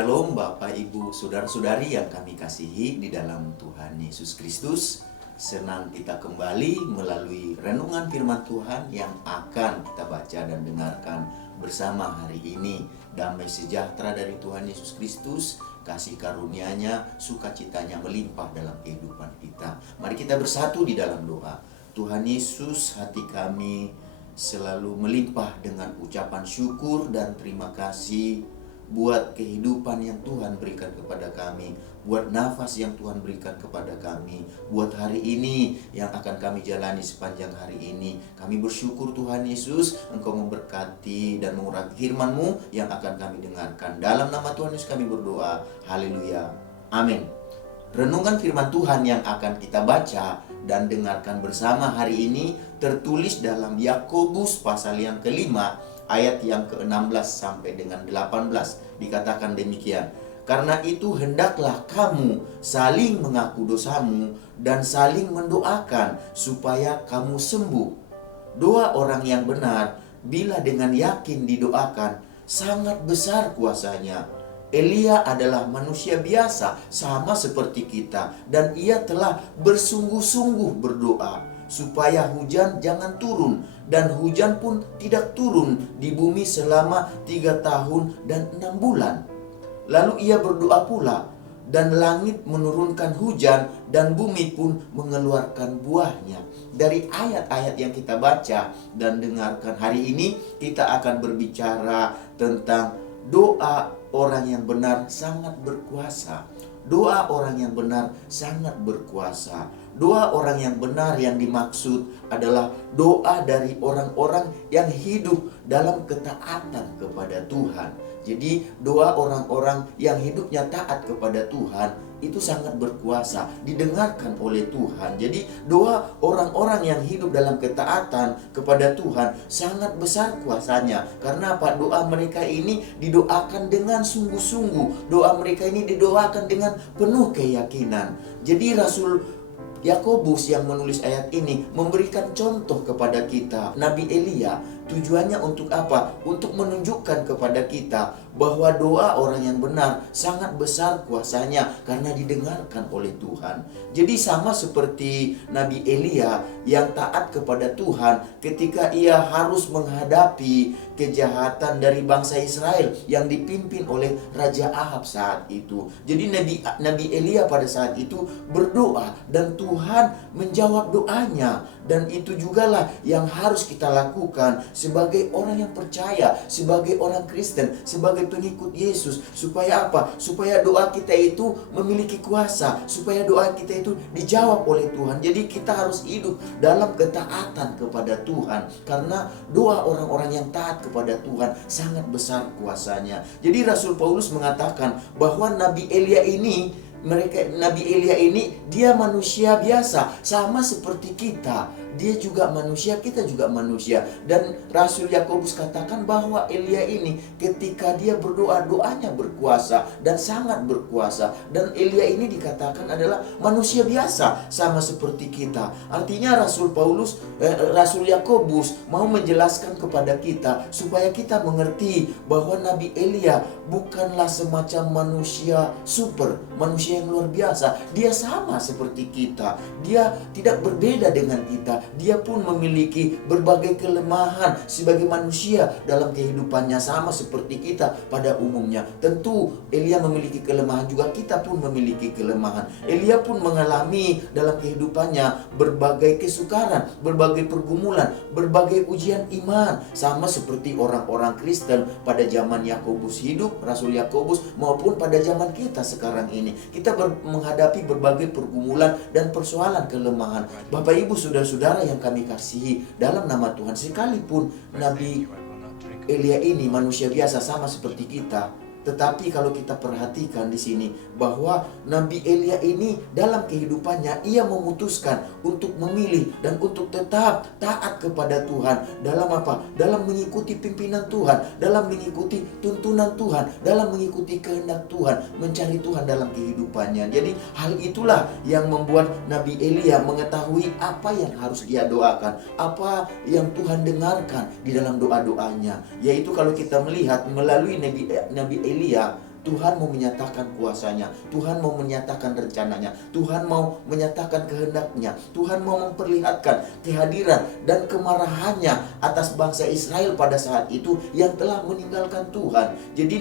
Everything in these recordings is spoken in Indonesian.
Shalom Bapak Ibu Saudara-saudari yang kami kasihi di dalam Tuhan Yesus Kristus. Senang kita kembali melalui renungan firman Tuhan yang akan kita baca dan dengarkan bersama hari ini. Damai sejahtera dari Tuhan Yesus Kristus, kasih karunia-Nya, sukacitanya melimpah dalam kehidupan kita. Mari kita bersatu di dalam doa. Tuhan Yesus, hati kami selalu melimpah dengan ucapan syukur dan terima kasih buat kehidupan yang Tuhan berikan kepada kami, buat nafas yang Tuhan berikan kepada kami, buat hari ini yang akan kami jalani sepanjang hari ini. Kami bersyukur Tuhan Yesus, Engkau memberkati dan mengurapi firman-Mu yang akan kami dengarkan. Dalam nama Tuhan Yesus kami berdoa. Haleluya. Amin. Renungan firman Tuhan yang akan kita baca dan dengarkan bersama hari ini tertulis dalam Yakobus pasal yang kelima, ayat yang ke-16 sampai dengan 18. Dikatakan demikian. Karena itu hendaklah kamu saling mengaku dosamu dan saling mendoakan supaya kamu sembuh. Doa orang yang benar bila dengan yakin didoakan sangat besar kuasanya. Elia adalah manusia biasa sama seperti kita, dan ia telah bersungguh-sungguh berdoa supaya hujan jangan turun, dan hujan pun tidak turun di bumi selama 3 tahun dan 6 bulan. Lalu ia berdoa pula, dan langit menurunkan hujan dan bumi pun mengeluarkan buahnya. Dari ayat-ayat yang kita baca dan dengarkan hari ini, kita akan berbicara tentang doa orang yang benar sangat berkuasa. Doa orang yang benar sangat berkuasa. Doa orang yang benar yang dimaksud adalah doa dari orang-orang yang hidup dalam ketaatan kepada Tuhan. Jadi doa orang-orang yang hidupnya taat kepada Tuhan itu sangat berkuasa, didengarkan oleh Tuhan. Jadi doa orang-orang yang hidup dalam ketaatan kepada Tuhan sangat besar kuasanya. Karena apa? Doa mereka ini didoakan dengan sungguh-sungguh. Doa mereka ini didoakan dengan penuh keyakinan. Jadi Rasul Yakobus yang menulis ayat ini memberikan contoh kepada kita Nabi Elia. Tujuannya untuk apa? Untuk menunjukkan kepada kita bahwa doa orang yang benar sangat besar kuasanya karena didengarkan oleh Tuhan. Jadi sama seperti Nabi Elia yang taat kepada Tuhan ketika ia harus menghadapi kejahatan dari bangsa Israel yang dipimpin oleh Raja Ahab saat itu. Jadi Nabi Elia pada saat itu berdoa dan Tuhan menjawab doanya. Dan itu jugalah yang harus kita lakukan sebagai orang yang percaya, sebagai orang Kristen, sebagai pengikut Yesus. Supaya apa? Supaya doa kita itu memiliki kuasa, supaya doa kita itu dijawab oleh Tuhan. Jadi kita harus hidup dalam ketaatan kepada Tuhan, karena doa orang-orang yang taat kepada Tuhan sangat besar kuasanya. Jadi Rasul Paulus mengatakan bahwa Nabi Elia ini dia manusia biasa sama seperti kita. Dia juga manusia, kita juga manusia. Dan Rasul Yakobus katakan bahwa Elia ini ketika dia berdoa, doanya berkuasa dan sangat berkuasa. Dan Elia ini dikatakan adalah manusia biasa sama seperti kita. Artinya Rasul Yakobus mau menjelaskan kepada kita supaya kita mengerti bahwa Nabi Elia bukanlah semacam manusia super, manusia yang luar biasa. Dia sama seperti kita. Dia tidak berbeda dengan kita. Dia pun memiliki berbagai kelemahan sebagai manusia dalam kehidupannya sama seperti kita pada umumnya. Tentu Elia memiliki kelemahan juga, kita pun memiliki kelemahan. Elia pun mengalami dalam kehidupannya berbagai kesukaran, berbagai pergumulan, berbagai ujian iman, sama seperti orang-orang Kristen pada zaman Yakobus hidup, Rasul Yakobus, maupun pada zaman kita sekarang ini. Kita menghadapi berbagai pergumulan dan persoalan kelemahan. Bapak Ibu saudara-saudara yang kami kasihi dalam nama Tuhan, sekalipun Nabi Elia ini manusia biasa sama seperti kita, tetapi kalau kita perhatikan di sini bahwa Nabi Elia ini dalam kehidupannya ia memutuskan untuk memilih dan untuk tetap taat kepada Tuhan. Dalam apa? Dalam mengikuti pimpinan Tuhan, dalam mengikuti tuntunan Tuhan, dalam mengikuti kehendak Tuhan, mencari Tuhan dalam kehidupannya. Jadi hal itulah yang membuat Nabi Elia mengetahui apa yang harus dia doakan, apa yang Tuhan dengarkan di dalam doa-doanya. Yaitu kalau kita melihat melalui Nabi Elia, Tuhan mau menyatakan kuasanya, Tuhan mau menyatakan rencananya, Tuhan mau menyatakan kehendaknya, Tuhan mau memperlihatkan kehadiran dan kemarahannya atas bangsa Israel pada saat itu yang telah meninggalkan Tuhan. Jadi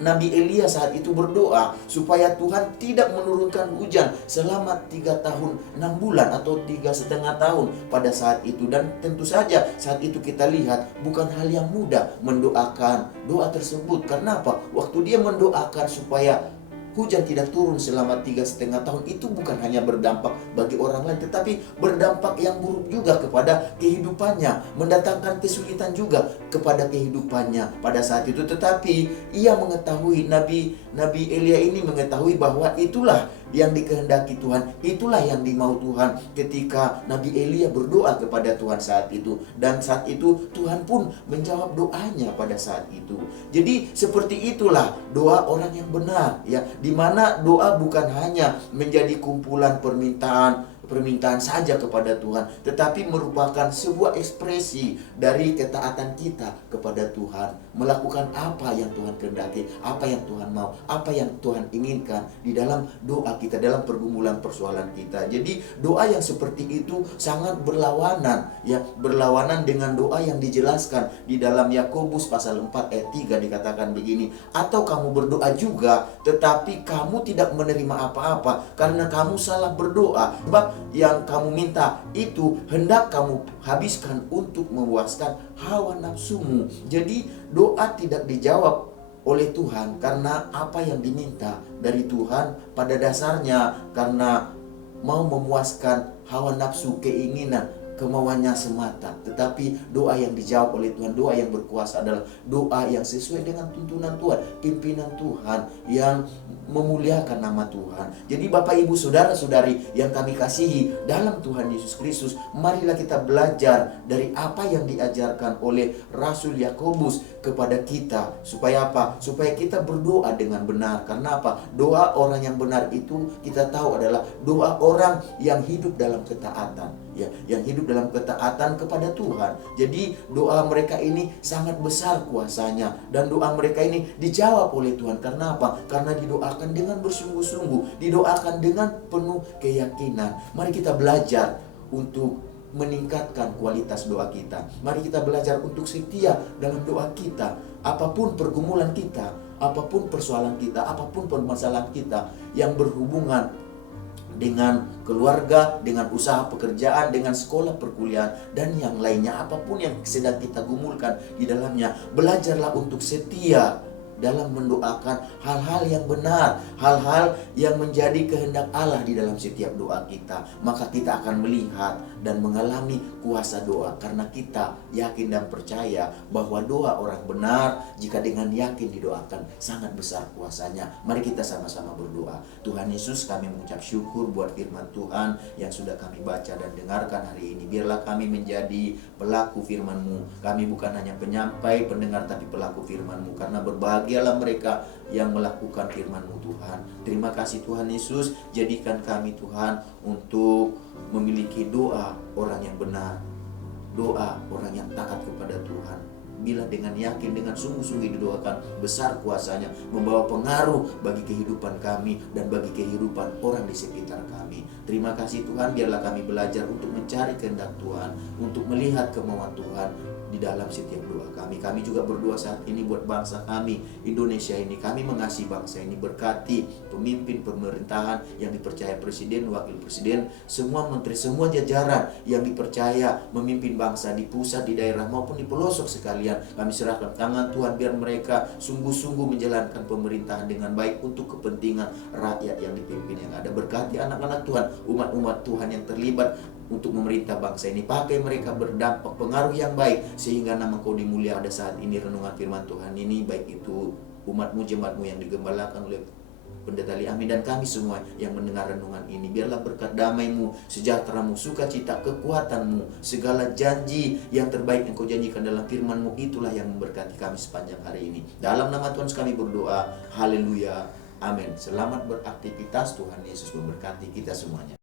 Nabi Elia saat itu berdoa supaya Tuhan tidak menurunkan hujan selama 3 tahun 6 bulan atau 3,5 tahun pada saat itu. Dan tentu saja saat itu kita lihat bukan hal yang mudah mendoakan doa tersebut. Karena apa? Waktu dia mendoakan supaya hujan tidak turun selama 3,5 tahun, itu bukan hanya berdampak bagi orang lain, tetapi berdampak yang buruk juga kepada kehidupannya, mendatangkan kesulitan juga kepada kehidupannya pada saat itu. Tetapi ia mengetahui, Nabi Elia ini mengetahui bahwa itulah yang dikehendaki Tuhan, itulah yang dimau Tuhan ketika Nabi Elia berdoa kepada Tuhan saat itu. Dan saat itu Tuhan pun menjawab doanya pada saat itu. Jadi seperti itulah doa orang yang benar, ya, di mana doa bukan hanya menjadi kumpulan permintaan saja kepada Tuhan, tetapi merupakan sebuah ekspresi dari ketaatan kita kepada Tuhan, melakukan apa yang Tuhan kehendaki, apa yang Tuhan mau, apa yang Tuhan inginkan di dalam doa kita, dalam pergumulan persoalan kita. Jadi doa yang seperti itu sangat berlawanan, ya, berlawanan dengan doa yang dijelaskan di dalam Yakobus pasal 4 ayat 3 dikatakan begini, atau kamu berdoa juga tetapi kamu tidak menerima apa-apa karena kamu salah berdoa, sebab yang kamu minta itu hendak kamu habiskan untuk memuaskan hawa nafsumu. Jadi doa tidak dijawab oleh Tuhan karena apa yang diminta dari Tuhan pada dasarnya karena mau memuaskan hawa nafsu, keinginan, kemauannya semata. Tetapi doa yang dijawab oleh Tuhan, doa yang berkuasa adalah doa yang sesuai dengan tuntunan Tuhan, pimpinan Tuhan, yang memuliakan nama Tuhan. Jadi Bapak Ibu Saudara-saudari yang kami kasihi dalam Tuhan Yesus Kristus, marilah kita belajar dari apa yang diajarkan oleh Rasul Yakobus kepada kita. Supaya apa? Supaya kita berdoa dengan benar. Karena apa? Doa orang yang benar itu kita tahu adalah doa orang yang hidup dalam ketaatan, ya, yang hidup dalam ketaatan kepada Tuhan. Jadi doa mereka ini sangat besar kuasanya, dan doa mereka ini dijawab oleh Tuhan. Karena apa? Karena didoakan dengan bersungguh-sungguh, didoakan dengan penuh keyakinan. Mari kita belajar untuk meningkatkan kualitas doa kita. Mari kita belajar untuk setia dalam doa kita. Apapun pergumulan kita, apapun persoalan kita, apapun permasalahan kita yang berhubungan dengan keluarga, dengan usaha pekerjaan, dengan sekolah perkuliahan, dan yang lainnya, apapun yang sedang kita gumulkan di dalamnya, belajarlah untuk setia dalam mendoakan hal-hal yang benar, hal-hal yang menjadi kehendak Allah di dalam setiap doa kita. Maka kita akan melihat dan mengalami kuasa doa, karena kita yakin dan percaya bahwa doa orang benar jika dengan yakin didoakan sangat besar kuasanya. Mari kita sama-sama berdoa. Tuhan Yesus, kami mengucap syukur buat firman Tuhan yang sudah kami baca dan dengarkan hari ini. Biarlah kami menjadi pelaku firman-Mu. Kami bukan hanya penyampai, pendengar, tapi pelaku firman-Mu, karena berbahagialah mereka yang melakukan firman-Mu Tuhan. Terima kasih Tuhan Yesus, jadikan kami Tuhan untuk memiliki doa orang yang benar, doa orang yang taat kepada Tuhan. Bila dengan yakin, dengan sungguh-sungguh didoakan, besar kuasanya membawa pengaruh bagi kehidupan kami dan bagi kehidupan orang di sekitar kami. Terima kasih Tuhan, biarlah kami belajar untuk mencari kehendak Tuhan, untuk melihat kemauan Tuhan di dalam setiap doa kami. Kami juga berdoa saat ini buat bangsa kami, Indonesia ini. Kami mengasihi bangsa ini, berkati pemimpin pemerintahan yang dipercaya presiden, wakil presiden, semua menteri, semua jajaran yang dipercaya memimpin bangsa di pusat, di daerah maupun di pelosok sekalian. Kami serahkan tangan Tuhan, biar mereka sungguh-sungguh menjalankan pemerintahan dengan baik untuk kepentingan rakyat yang dipimpin yang ada. Berkati anak-anak Tuhan, umat-umat Tuhan yang terlibat untuk memerintah bangsa ini. Pakai mereka berdampak pengaruh yang baik, sehingga nama Kau dimuliakan. Ada saat ini renungan firman Tuhan ini, baik itu umat-Mu, jemaat-Mu yang digembalakan oleh Pendeta Li Amin, dan kami semua yang mendengar renungan ini. Biarlah berkat damai-Mu, sejahtera-Mu, sukacita, kekuatan-Mu, segala janji yang terbaik yang Kau janjikan dalam firman-Mu, itulah yang memberkati kami sepanjang hari ini. Dalam nama Tuhan kami berdoa. Haleluya. Amin. Selamat beraktivitas. Tuhan Yesus memberkati kita semuanya.